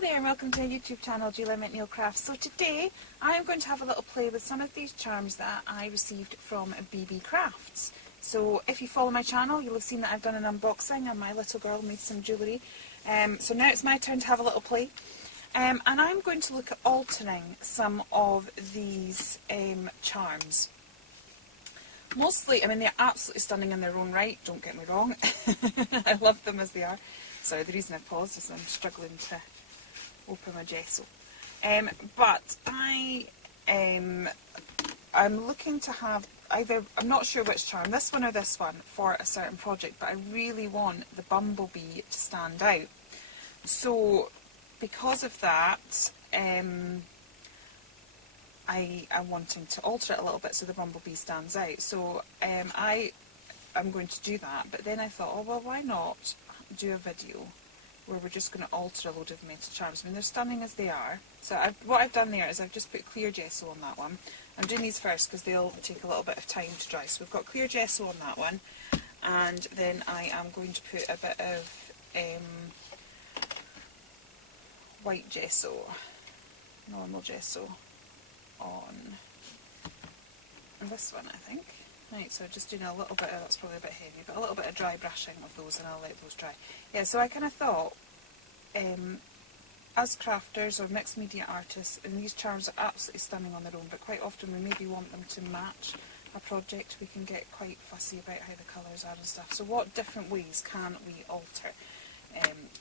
Hello there and welcome to our YouTube channel, Julia Mint Crafts. So today I am going to have a little play with some of these charms that I received from Beebeecraft. So if you follow my channel you'll have seen that I've done an unboxing and my little girl made some jewellery. So now it's my turn to have a little play. And I'm going to look at altering some of these charms. Mostly, I mean, they're absolutely stunning in their own right, don't get me wrong. I love them as they are. Sorry, the reason I paused is I'm struggling to open my gesso. But I'm looking to have either, I'm not sure which charm, this one or this one for a certain project, but I really want the bumblebee to stand out. So because of that, I am wanting to alter it a little bit so the bumblebee stands out. So I am going to do that, but then I thought, oh well, why not do a video where we're just going to alter a load of metal charms. I mean, they're stunning as they are. So what I've done there is I've just put clear gesso on that one. I'm doing these first because they'll take a little bit of time to dry. So we've got clear gesso on that one, and then I am going to put a bit of white gesso, normal gesso, on this one, I think. Right, so just doing a little bit of, that's probably a bit heavy, but a little bit of dry brushing of those and I'll let those dry. Yeah, so I kind of thought, as crafters or mixed media artists, and these charms are absolutely stunning on their own, but quite often we maybe want them to match a project. We can get quite fussy about how the colours are and stuff. So what different ways can we alter?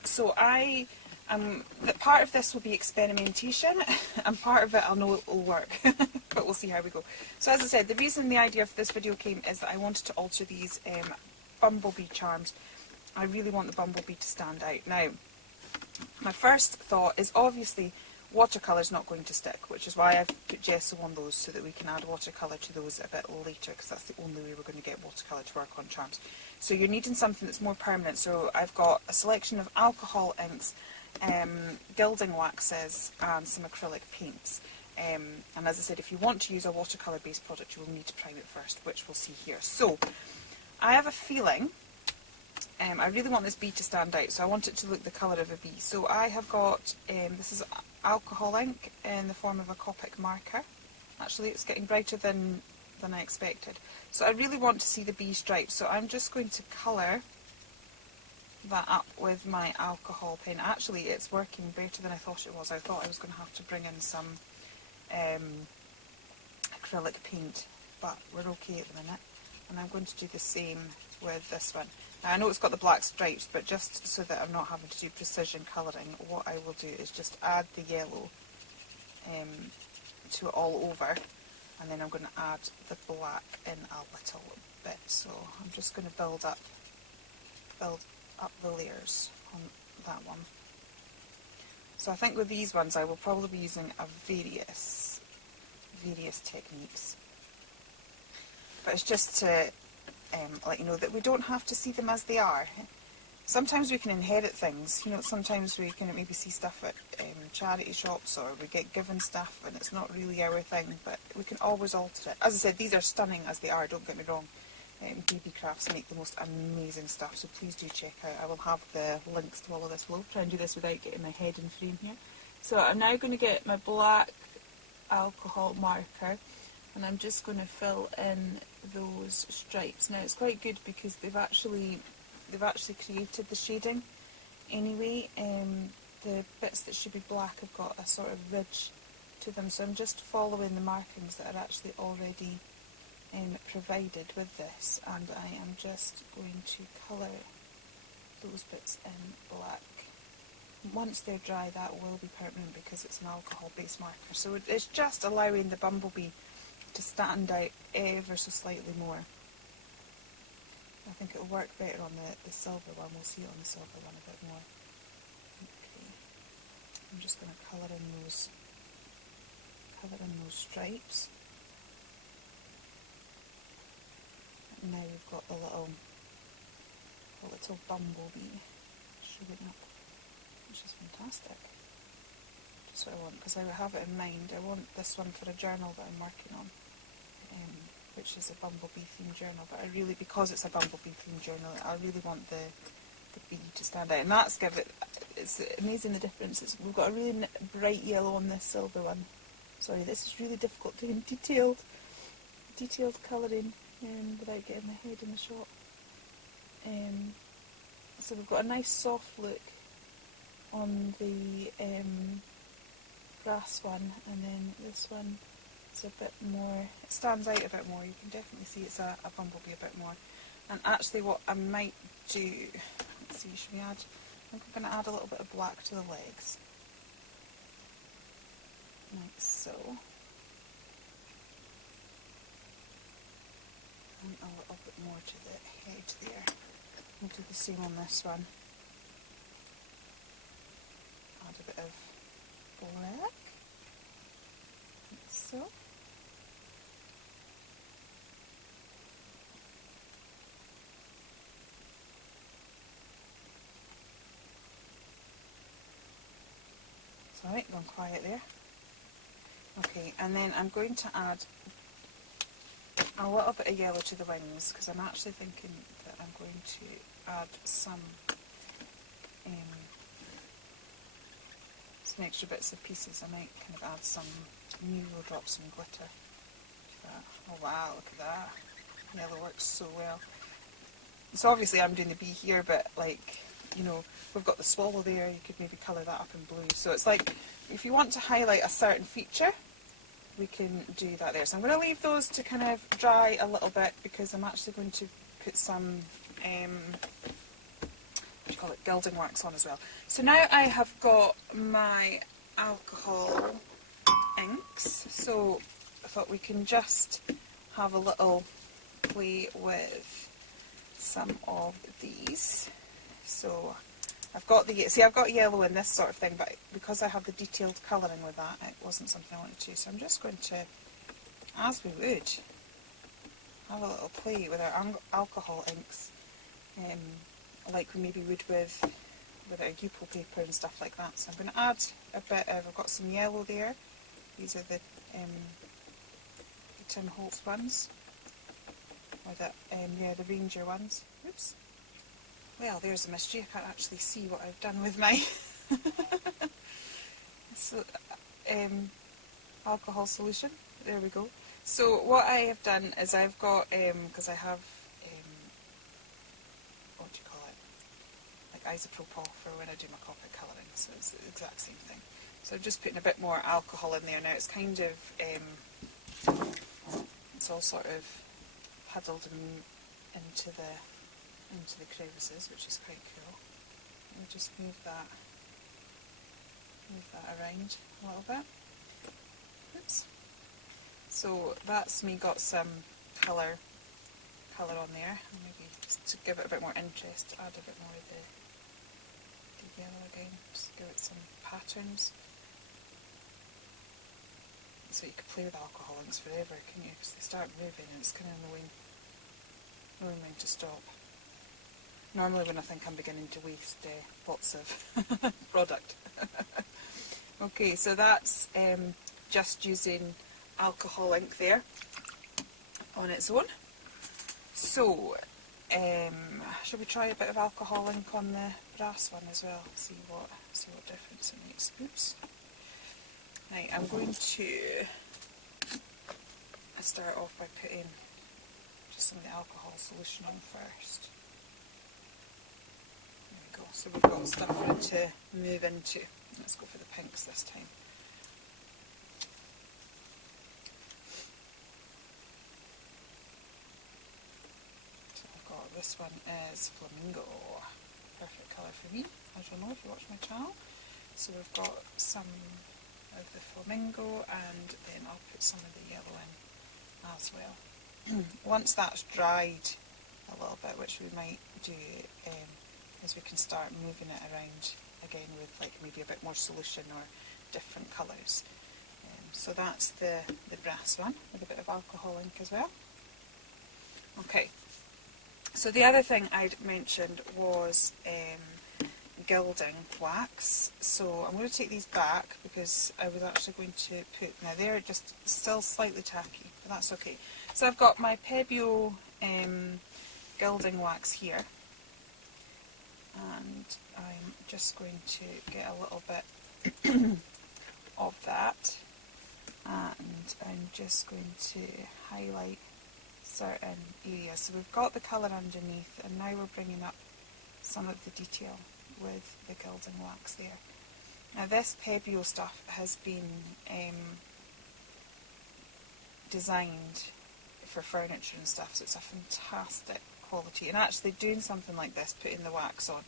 So part of this will be experimentation, and part of it I'll know it will work, but we'll see how we go. So as I said, the reason the idea for this video came is that I wanted to alter these bumblebee charms. I really want the bumblebee to stand out. Now, my first thought is obviously watercolour's not going to stick, which is why I've put gesso on those so that we can add watercolour to those a bit later, because that's the only way we're going to get watercolour to work on charms. So you're needing something that's more permanent. So I've got a selection of alcohol inks, gilding waxes and some acrylic paints. And as I said, if you want to use a watercolour based product you will need to prime it first, which we'll see here. So I have a feeling I really want this bee to stand out, so I want it to look the colour of a bee. So I have got, this is alcohol ink in the form of a Copic marker. Actually it's getting brighter than I expected. So I really want to see the bee stripes, so I'm just going to colour that up with my alcohol pen. Actually it's working better than I thought it was. I thought I was going to have to bring in some acrylic paint, but we're okay at the minute. And I'm going to do the same with this one. Now I know it's got the black stripes, but just so that I'm not having to do precision colouring, what I will do is just add the yellow to it all over, and then I'm going to add the black in a little bit. So I'm just going to build up the layers on that one. So I think with these ones I will probably be using a various techniques. But it's just to let you know that we don't have to see them as they are. Sometimes we can inherit things, you know, sometimes we can maybe see stuff at charity shops, or we get given stuff and it's not really our thing, but we can always alter it. As I said, these are stunning as they are, don't get me wrong. Beebeecrafts make the most amazing stuff, so please do check out. I will have the links to all of this. We'll try and do this without getting my head in frame here. So I'm now going to get my black alcohol marker, and I'm just going to fill in those stripes. Now it's quite good because they've actually created the shading anyway. The bits that should be black have got a sort of ridge to them, so I'm just following the markings that are actually already provided with this, and I am just going to colour those bits in black. Once they're dry that will be permanent because it's an alcohol based marker, so it's just allowing the bumblebee to stand out ever so slightly more. I think it'll work better on the silver one. We'll see it on the silver one a bit more. Okay. I'm just going to colour in those stripes. And now we've got the little bumblebee showing up, which is fantastic. Just what I want, because I have it in mind. I want this one for a journal that I'm working on, which is a bumblebee themed journal. But I really, because it's a bumblebee themed journal, I really want the bee to stand out, and that's it's amazing the difference. We've got a really bright yellow on this silver one. Sorry, this is really difficult doing detailed colouring without getting the head in the shot. So we've got a nice soft look on the brass one, and then this one is a bit more, it stands out a bit more. You can definitely see it's a bumblebee a bit more. And actually what I might do, let's see, should we add, I think I'm going to add a little bit of black to the legs. Like so. And a little bit more to the head there. We'll do the same on this one. Add a bit of black. Like so. Sorry, gone quiet there. Okay, and then I'm going to add a little bit of yellow to the wings, because I'm actually thinking that I'm going to add some extra bits of pieces. I might kind of add some Miro drops and glitter to that. Oh wow, look at that. Yellow works so well. So obviously I'm doing the bee here, but like, you know, we've got the swallow there, you could maybe colour that up in blue. So it's like, if you want to highlight a certain feature, we can do that there. So I'm going to leave those to kind of dry a little bit, because I'm actually going to put some, what do you call it, gilding wax on as well. So now I have got my alcohol inks, so I thought we can just have a little play with some of these. So I've got I've got yellow in this sort of thing, but because I have the detailed colouring with that, it wasn't something I wanted to. So I'm just going to, as we would, have a little play with our alcohol inks, like we maybe would with our Yupo paper and stuff like that. So I'm going to add a bit of, I've got some yellow there. These are the Tim Holtz ones, or the Ranger ones. Oops. Well, there's a mystery. I can't actually see what I've done with my so, alcohol solution. There we go. So what I have done is I've got, because I have, what do you call it, like isopropyl for when I do my cockpit colouring, so it's the exact same thing. So I'm just putting a bit more alcohol in there now. It's kind of, it's all sort of huddled into the crevices, which is quite cool. Let me just move that around a little bit. Oops. So that's me got some colour on there. And maybe just to give it a bit more interest, add a bit more of the yellow again, just give it some patterns. So you could play with alcohol inks forever, can you? Because they start moving and it's kind of knowing when to stop. Normally when I think I'm beginning to waste lots of product. Okay, so that's just using alcohol ink there on its own. So, shall we try a bit of alcohol ink on the brass one as well? See what difference it makes. Oops. Right, I'm going to start off by putting just some of the alcohol solution on first. So we've got stuff for it to move into. Let's go for the pinks this time. So I've got, this one is Flamingo. Perfect colour for me, as you'll know if you watch my channel. So we've got some of the Flamingo, and then I'll put some of the yellow in as well. Once that's dried a little bit, which we might do, is we can start moving it around again with like maybe a bit more solution or different colours. So that's the brass one with a bit of alcohol ink as well. Okay, so the other thing I'd mentioned was gilding wax. So I'm going to take these back because I was actually going to put, now they're just still slightly tacky, but that's okay. So I've got my Pebeo gilding wax here. and I'm just going to get a little bit of that, and I'm just going to highlight certain areas. So we've got the colour underneath, and now we're bringing up some of the detail with the gilding wax there. Now this Pebeo stuff has been designed for furniture and stuff, so it's a fantastic quality. And actually doing something like this, putting the wax on,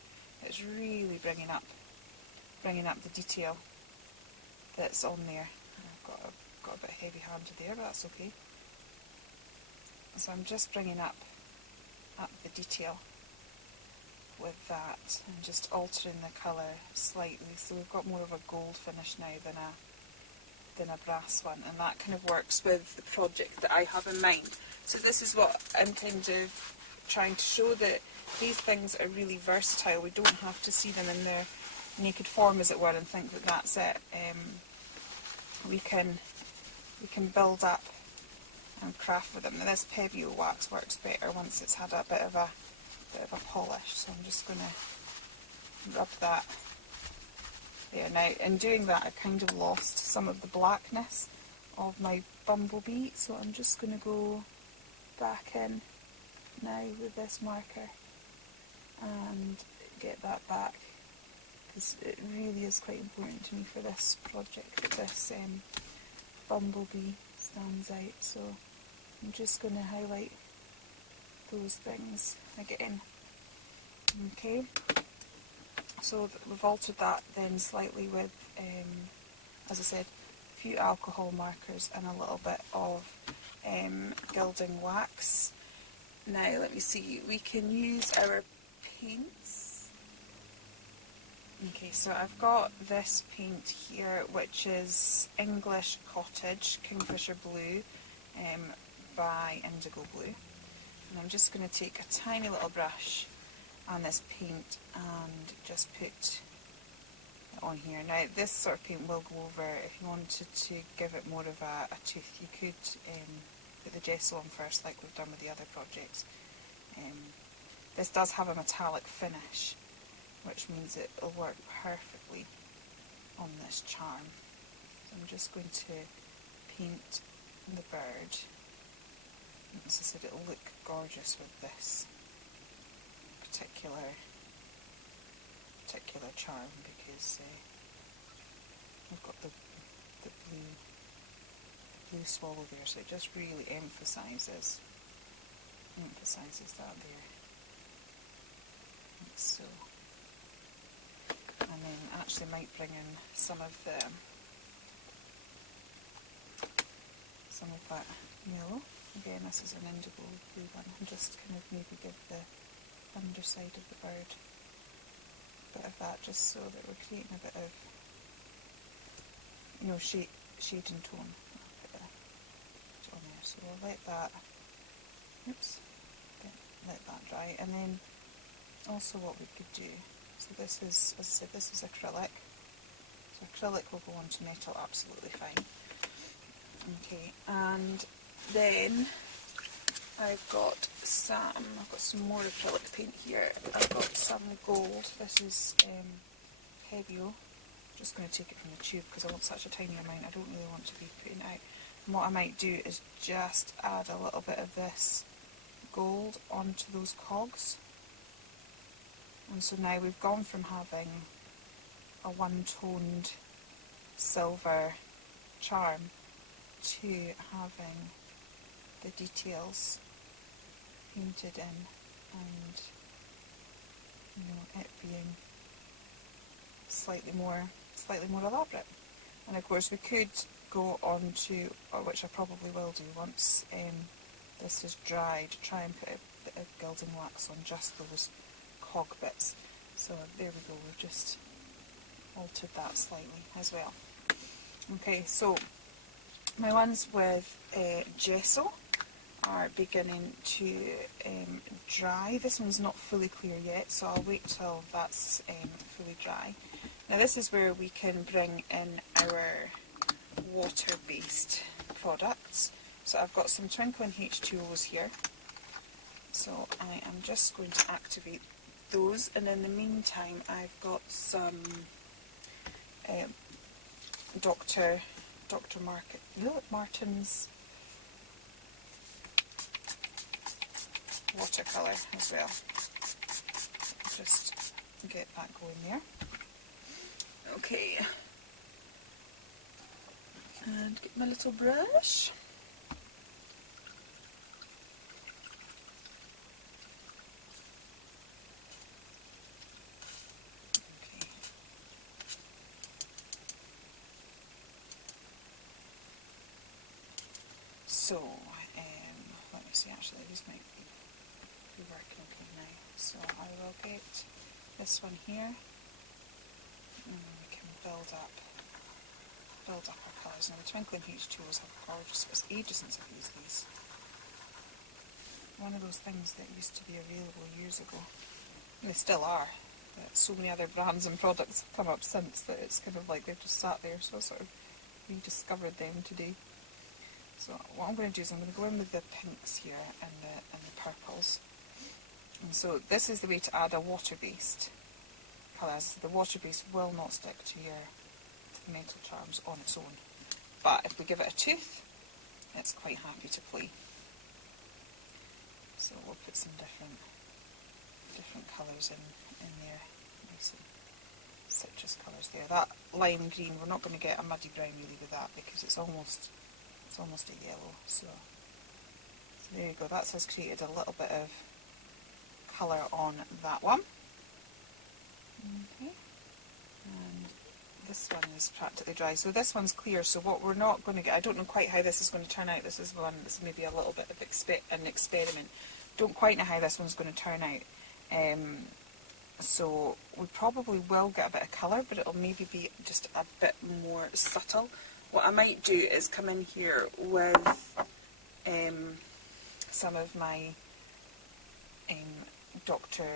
it's really bringing up the detail that's on there. I've got a bit heavy-handed there, but that's okay. So I'm just bringing up the detail with that and just altering the colour slightly. So we've got more of a gold finish now than a brass one, and that kind of works with the project that I have in mind. So this is what I'm kind of trying to show, that these things are really versatile. We don't have to see them in their naked form, as it were, and think that that's it. We can build up and craft with them. Now this Pebeo wax works better once it's had a bit of a polish, so I'm just going to rub that there. Now in doing that, I kind of lost some of the blackness of my bumblebee, so I'm just going to go back in now with this marker and get that back, because it really is quite important to me for this project that this bumblebee stands out. So I'm just going to highlight those things again. Okay, so we've altered that then slightly with, as I said, a few alcohol markers and a little bit of gilding wax. Now let me see, we can use our paints. Okay, so I've got this paint here, which is English Cottage Kingfisher Blue by Indigo Blue. And I'm just going to take a tiny little brush on this paint and just put it on here. Now this sort of paint will go over. If you wanted to give it more of a tooth, you could put the gesso on first, like we've done with the other projects. This does have a metallic finish, which means it will work perfectly on this charm. So I'm just going to paint the bird. As I said, it'll look gorgeous with this particular charm, because we've got the blue swallow there, so it just really emphasises that there. Like so. And then actually might bring in some of that yellow. Again, this is an indigo blue one, and just kind of maybe give the underside of the bird a bit of that, just so that we're creating a bit of, shade and tone. I'll put it on there, so we'll let that dry, and then also what we could do, so this is, as I said, this is acrylic, so acrylic will go onto metal absolutely fine. Okay, and then I've got some more acrylic paint here. I've got some gold. This is Pebeo. Just going to take it from the tube because I want such a tiny amount. I don't really want to be putting out. And what I might do is just add a little bit of this gold onto those cogs. And so now we've gone from having a one-toned silver charm to having the details painted in, and it being slightly more elaborate. And of course we could go on to, or which I probably will do once this is dried, try and put a bit of gilding wax on just those cog bits. So there we go, we've just altered that slightly as well. Okay, so my ones with gesso are beginning to dry. This one's not fully clear yet, so I'll wait till that's fully dry. Now this is where we can bring in our water-based products. So I've got some twinkling H2Os here. So I am just going to activate those, and in the meantime I've got some Dr. Martin's watercolour as well. Just get that going there. Okay, and get my little brush. Okay. So, let me see, actually these might be working okay now. So I will get this one here, and we can build up our colours. Now the twinkling H2Os have gorgeous, it's ages since I've used these. One of those things that used to be available years ago. And they still are, but so many other brands and products have come up since that it's kind of like they've just sat there, so I sort of rediscovered them today. So what I'm going to do is I'm going to go in with the pinks here and the purples. And so this is the way to add a water-based colour. So the water-based will not stick to the metal charms on its own. But if we give it a tooth, it's quite happy to play. So we'll put some different colours in there. Nice citrus colours there. That lime green, we're not going to get a muddy brown really with that because it's almost a yellow. So there you go. That has created a little bit of colour on that one. Okay. And this one is practically dry. So this one's clear, so what we're not going to get, I don't know quite how this is going to turn out. This is one that's maybe a little bit of an experiment. Don't quite know how this one's going to turn out. So we probably will get a bit of colour, but it'll maybe be just a bit more subtle. What I might do is come in here with some of my Dr.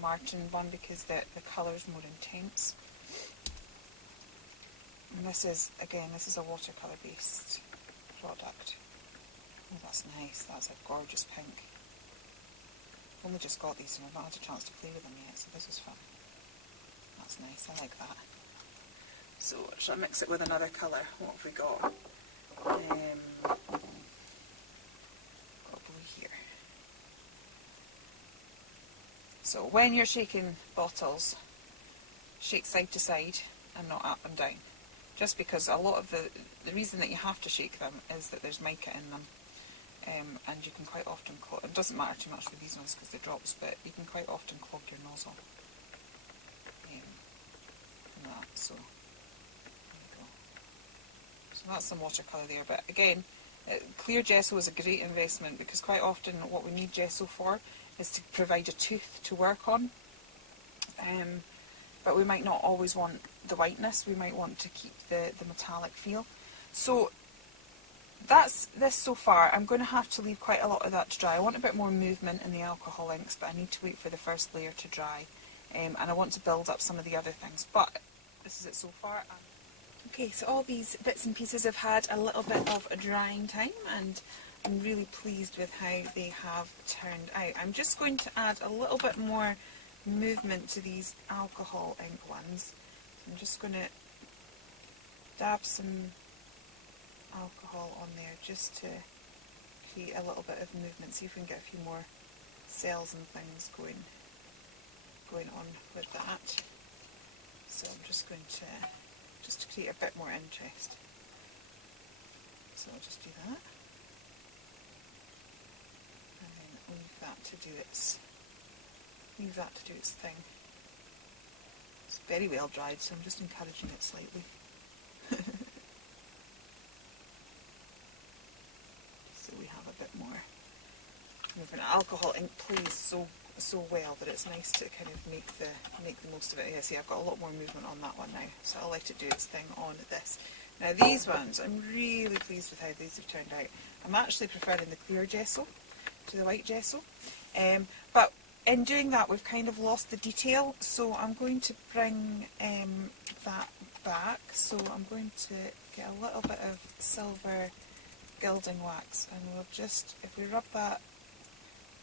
Martin one, because the colour's more intense. And this is a watercolour based product. Oh, that's nice. That's a gorgeous pink. I've only just got these and I've not had a chance to play with them yet, so this is fun. That's nice. I like that. So shall I mix it with another colour? What have we got? Got blue here. So when you're shaking bottles, shake side to side and not up and down. Just because a lot of the reason that you have to shake them is that there's mica in them. And you can quite often clog, it doesn't matter too much with these ones because they're drops, but you can quite often clog your nozzle. From that, so there you go. So that's some watercolour there, but again, clear gesso is a great investment because quite often what we need gesso for is to provide a tooth to work on. But we might not always want the whiteness, we might want to keep the metallic feel. So that's this so far. I'm going to have to leave quite a lot of that to dry. I want a bit more movement in the alcohol inks, but I need to wait for the first layer to dry. And I want to build up some of the other things, but this is it so far. Okay, so all these bits and pieces have had a little bit of a drying time, and I'm really pleased with how they have turned out. I'm just going to add a little bit more movement to these alcohol ink ones. I'm just going to dab some alcohol on there just to create a little bit of movement, see if we can get a few more cells and things going on with that. So I'm just going to create a bit more interest. So I'll just do that. And then leave that to do its thing. It's very well dried, so I'm just encouraging it slightly. So we have a bit more movement. Alcohol ink plays so well that it's nice to kind of make the most of it. Yeah, see, I've got a lot more movement on that one now, so I'll let it do its thing on this. Now these ones, I'm really pleased with how these have turned out. I'm actually preferring the clear gesso to the white gesso, but in doing that we've kind of lost the detail, so I'm going to bring that back. So I'm going to get a little bit of silver gilding wax, and we'll just, if we rub that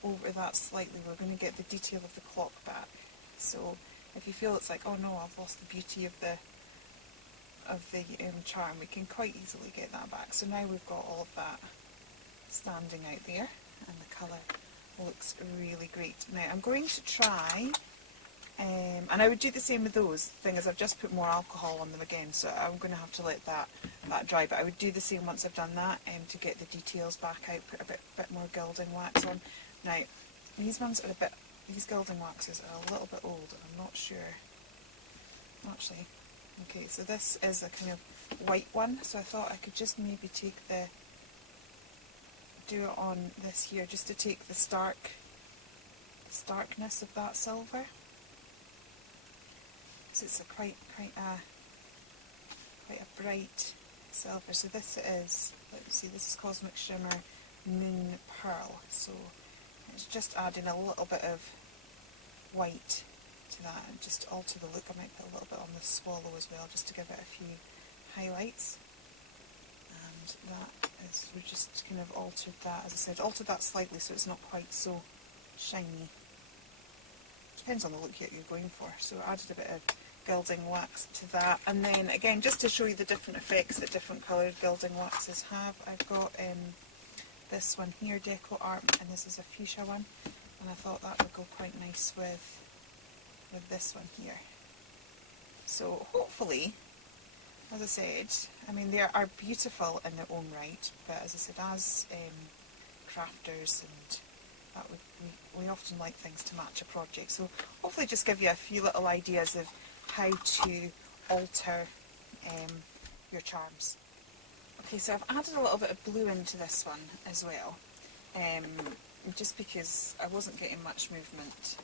over that slightly, we're going to get the detail of the clock back. So if you feel it's like, oh no, I've lost the beauty of the charm, we can quite easily get that back. So now we've got all of that standing out there, and the colour looks really great. Now I'm going to try, and I would do the same with those. The thing is, I've just put more alcohol on them again, so I'm going to have to let that dry, but I would do the same once I've done that, to get the details back out, put a bit more gilding wax on. Now these ones are these gilding waxes are a little bit old, and I'm not sure, actually. Okay, so this is a kind of white one, so I thought I could just maybe do it on this here, just to take the starkness of that silver. So it's quite a bright silver. So this is, let's see, this is Cosmic Shimmer Moon Pearl. So it's just adding a little bit of white to that and just alter the look. I might put a little bit on the swallow as well, just to give it a few highlights. And that is, we just kind of altered that, as I said, altered that slightly so it's not quite so shiny. Depends on the look that you're going for. So I added a bit of gilding wax to that, and then again, just to show you the different effects that different coloured gilding waxes have, I've got this one here, Deco Art, and this is a fuchsia one, and I thought that would go quite nice with this one here. So hopefully, as I said, I mean, they are beautiful in their own right, but as I said, as crafters, and that we often like things to match a project, so hopefully just give you a few little ideas of how to alter your charms. Okay, so I've added a little bit of blue into this one as well, just because I wasn't getting much movement,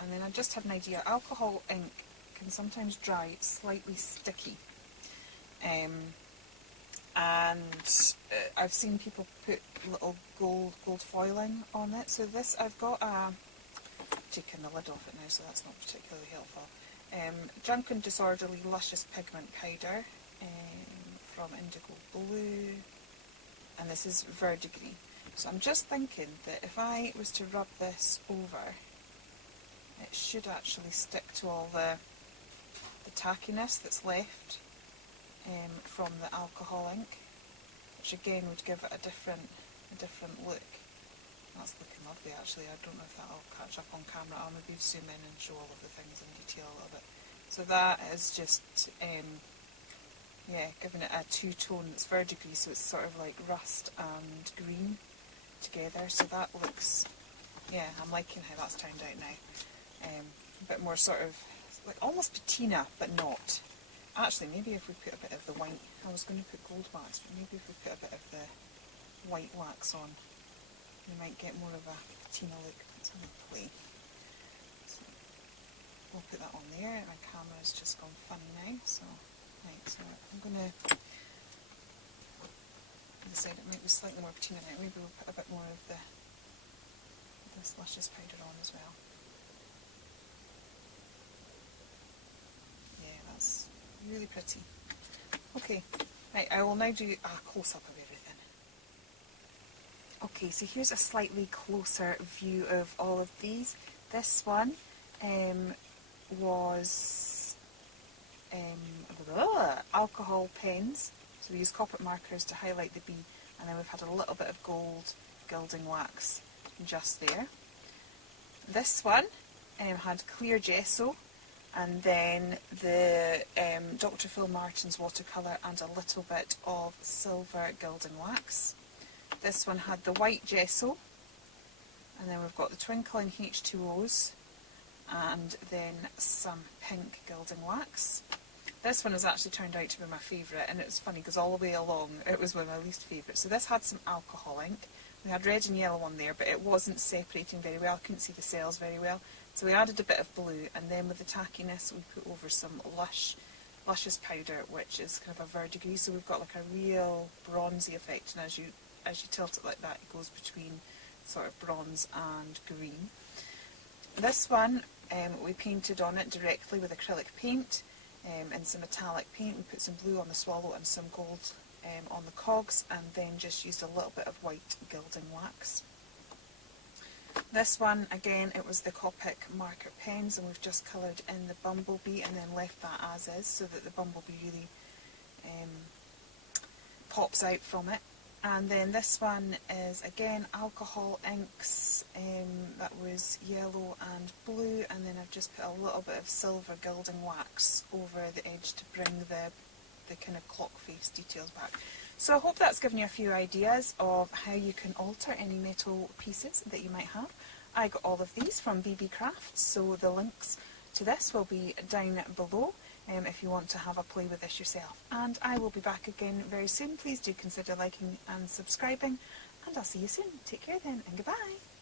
and then I just had an idea. Alcohol ink can sometimes dry slightly sticky, and I've seen people put little gold foiling on it. So this, I've got taken the lid off it now, so that's not particularly helpful. Junk and Disorderly Luscious Pigment Powder from Indigo Blue, and this is verdigris. So I'm just thinking that if I was to rub this over, it should actually stick to all the tackiness that's left from the alcohol ink, which again would give it a different look. That's looking lovely actually. I don't know if that'll catch up on camera. I'll maybe zoom in and show all of the things in detail a little bit. So that is just yeah, giving it a two-tone. It's verdigris, so it's sort of like rust and green together. So that looks, yeah, I'm liking how that's turned out now. A bit more sort of like almost patina, but not. Actually, maybe if we put a bit of the white, I was going to put gold wax, but maybe if we put a bit of the white wax on, you might get more of a patina look. It's on the plate. So we'll put that on there. My camera's just gone funny now, so right, so I'm going to decide it might be slightly more patina now. Maybe we'll put a bit more of this luscious powder on as well. Yeah, that's really pretty. Okay, right, I will now do a close-up of everything. Okay, so here's a slightly closer view of all of these. This one was alcohol pens. So we used copper markers to highlight the bee, and then we've had a little bit of gold gilding wax just there. This one had clear gesso, and then the Dr. Phil Martin's watercolour and a little bit of silver gilding wax. This one had the white gesso, and then we've got the twinkling H2Os, and then some pink gilding wax. This one has actually turned out to be my favourite, and it's funny because all the way along it was one of my least favourite. So this had some alcohol ink. We had red and yellow on there, but it wasn't separating very well. I couldn't see the cells very well. So we added a bit of blue, and then with the tackiness we put over some luscious powder, which is kind of a verdigris. So we've got like a real bronzy effect, and as you tilt it like that, it goes between sort of bronze and green. This one we painted on it directly with acrylic paint and some metallic paint. We put some blue on the swallow and some gold on the cogs, and then just used a little bit of white gilding wax. This one, again, it was the Copic marker pens, and we've just coloured in the bumblebee and then left that as is so that the bumblebee really pops out from it. And then this one is again alcohol inks, that was yellow and blue, and then I've just put a little bit of silver gilding wax over the edge to bring the kind of clock face details back. So I hope that's given you a few ideas of how you can alter any metal pieces that you might have. I got all of these from Beebeecraft, so the links to this will be down below if you want to have a play with this yourself. And I will be back again very soon. Please do consider liking and subscribing, and I'll see you soon. Take care then, and goodbye.